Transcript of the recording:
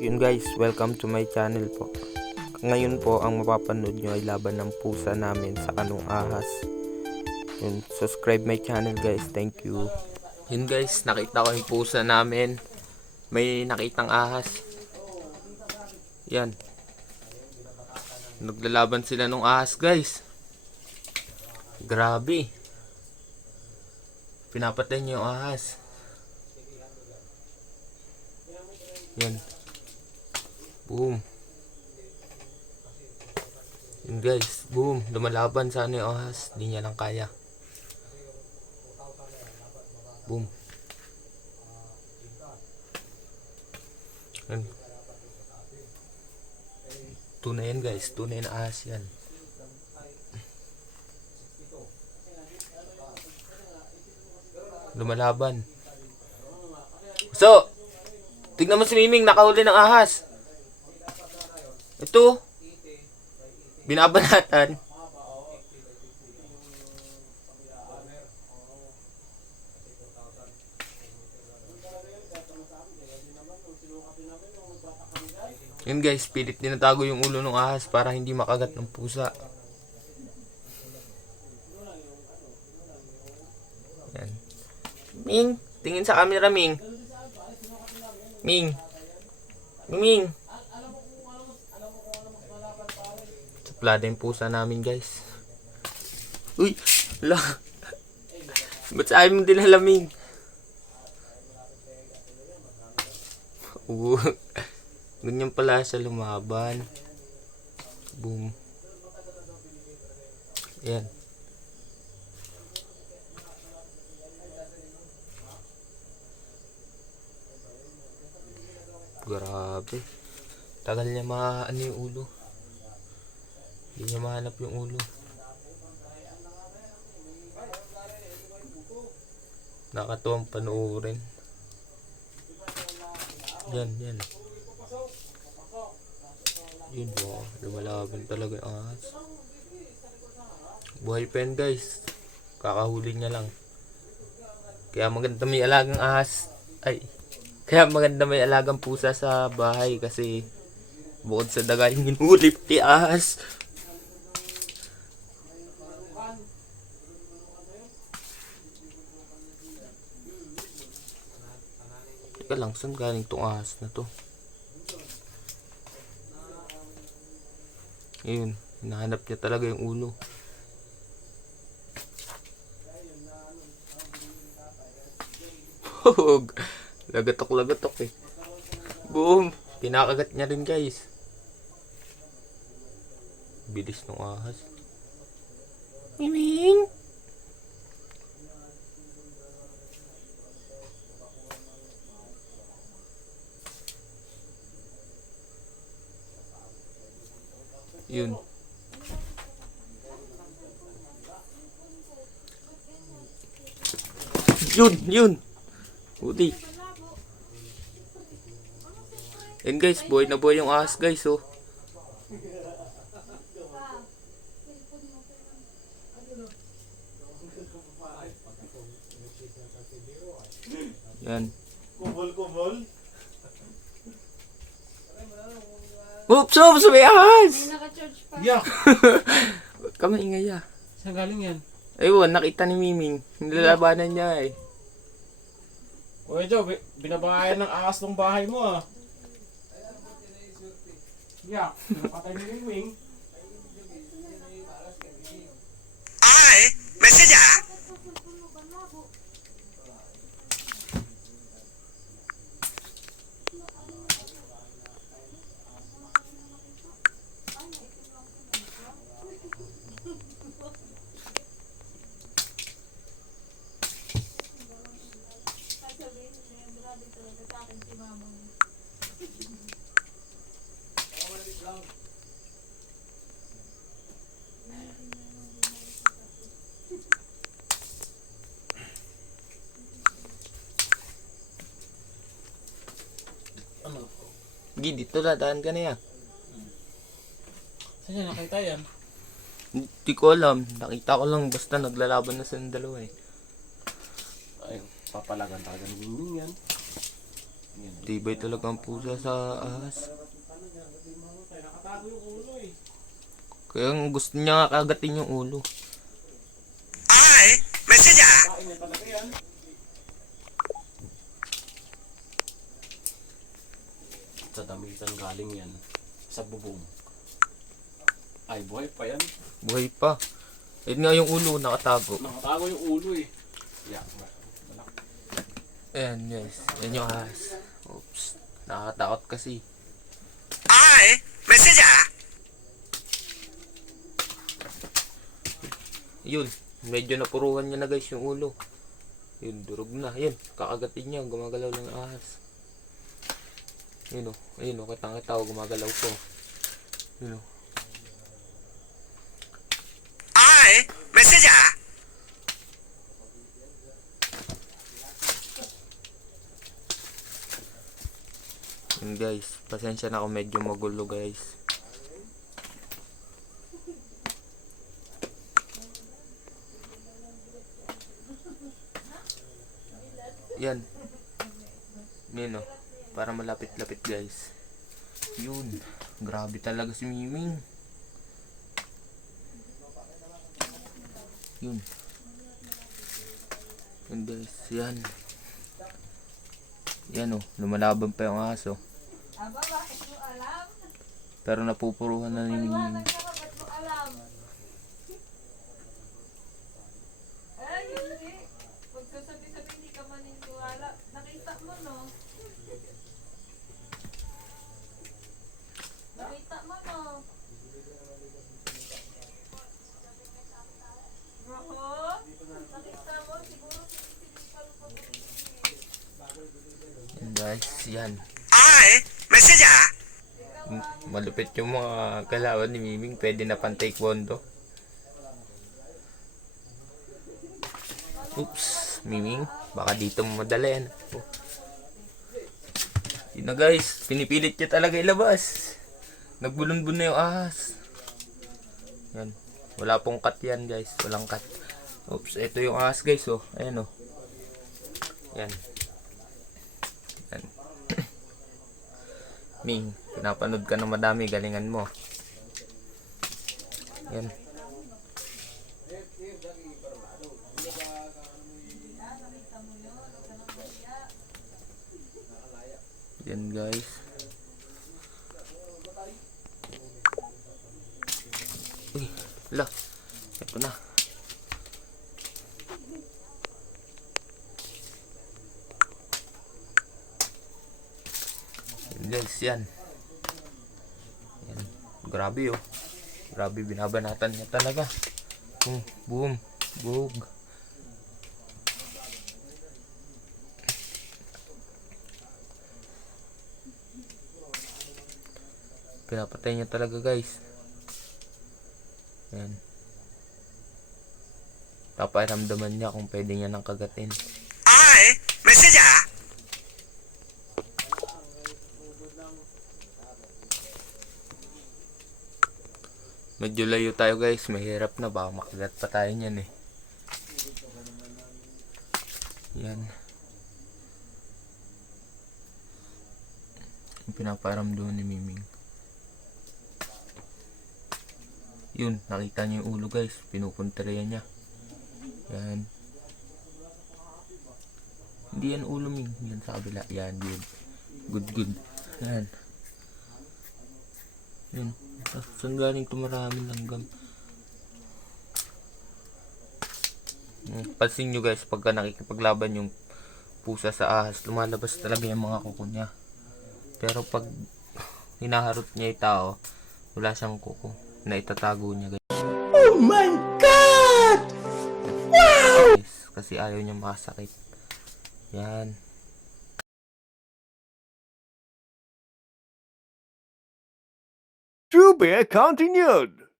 Yun guys, welcome to my channel po. Ngayon po ang mapapanood nyo ay laban ng pusa namin sa kanong ahas. Yun, subscribe my channel guys, thank you. Yun guys, nakita ko yung pusa namin. May nakitang ahas. Yan. Naglalaban sila nung ahas guys. Grabe. Pinapatay niyo yung ahas. Yan. Boom. Yun guys, boom. Lumalaban sa ano yung ahas. Di niya lang kaya. Boom. Yan. Tunay yan guys. Tunay na ahas yan. Lumalaban. So, tignan mo si Miming, nakahuli ng ahas. Ito. Binabanatan. Yun guys, pilit dinatago yung ulo ng ahas para hindi makagat ng pusa. Yan. Ming, tingin sa camera, Ming. Ming. Ming. Suplada yung pusa namin, guys. Uy, wala. Ba't sa ayaw mong dinala, Ming? Ganyan pala sa lumaban. Boom. Yan. Grabe. Tagal niya maano yung ulo. Hindi niya mahanap yung ulo. Nakatuwang panoorin. Yan, yan. Yun po. Lumalaban talaga yung ahas. Buhay pa yan guys. Kakahuli niya lang. Kaya maganda may alagang ahas. Ay. Kaya maganda may alagang pusa sa bahay kasi bukod sa daga yung hinuli pati ahas. Teka lang, saan galing tong ahas na to? Ayun, hinahanap niya talaga yung ulo. Lagatok-lagatok eh. Boom! Pinakagat niya rin guys. Bilis ng ahas. Miming! Yun. Yun! Buti. Yan guys, buhay na buhay yung ahas guys, oh. Yan. Kubol. Oops, may ahas! Yeah. Huwag ka maingay ah. Saan galing yan? Ayun, nakita ni Miming. Nilalabanan niya eh. Uy, Joe, binabahayan ng ahas ng bahay mo ah. Yeah, pinapatay ni Wing. Ay, message ah? Gi, dito dadaan ka na yan. Saan yan? Nakita yan? Hindi ko alam. Nakita ko lang basta naglalaban na silang dalawa eh. Ay, papalagan talaga ng Wing yan. Tibay talaga ang pusa sa ahas. Nakatago yung ulo eh. Kaya ang gusto niya nga kagatin yung ulo. Ay, messenger. Kain niya talaga yan. Sa damitan galing yan. Sa bubong. Ay, buhay pa yan. Buhay pa. Ayun nga yung ulo, nakatago. Nakatago yung ulo eh. Yeah. Ayan guys, yan yung ahas. Oops, nakakatakot kasi. Ay, messenger. Yun, medyo napuruhan niya na guys yung ulo. Yun, durog na. Yun, kakagatin niya, gumagalaw lang ang ahas. Yun o, ayun o, kitang-kita o, gumagalaw po. Yun o. Ay, messenger. Yun guys, pasensya na kung medyo magulo guys. Yan. Yun o, para malapit-lapit guys. Yun, grabe talaga si Miming. Yun. Yun guys, yan. Yan o, lumalaban pa yung aso. Aba, bakit mo alam? Pero napupuruhan na ni Maliwanag Miming. ka, bakit mo alam? Ay, hindi. Pag sasabi-sabi, hindi ka maniniwala. Nakita mo, no? Nakita mo, no? Bro, nakita mo, siguro sinisilipan ko Yan guys, yan. Ay, messenger. Malupit yung mga kalaban ni Miming. Pwede na pang taekwondo. Oops, Miming. Baka dito mo madala yan. Oh. Yun na guys, pinipilit niya talaga ilabas. Nagbulon-bulon na yung ahas. Yan. Wala pong cut yan guys. Walang cut. Oops, ito yung ahas guys. Oh. Ayan oh. Yan. Yan. Ming, pinapanood ka ng madami, galingan mo. Yan. Yan guys. Uy, la. Ito na. Guys, yan. Yan. Grabe oh. Grabe, binabanatan niya talaga. Boom. Bug. Pinapatay niya talaga guys. Yan. Paparamdaman niya kung pwede niya nang kagatin. Ay, messenger. Medyo layo tayo guys, mahirap na, baka makagat pa tayo niyan eh. Yan. Yung pinaparamdaman ni Miming. Yun, nakita niyo yung ulo guys, pinupunteriya niya. Yan. Hindi yan ulo Ming, yan sa kabila. Yan, good. Good. Yan. Yan. Saan galing ito maraming langgam? Pansin nyo guys, pagka nakikipaglaban yung pusa sa ahas, lumalabas talaga yung mga kuko niya. Pero pag hinaharot niya yung tao, wala siyang kuko na itatago niya guys. Oh my God! Wow! Kasi ayaw niya makasakit. Yan. True Bear continued.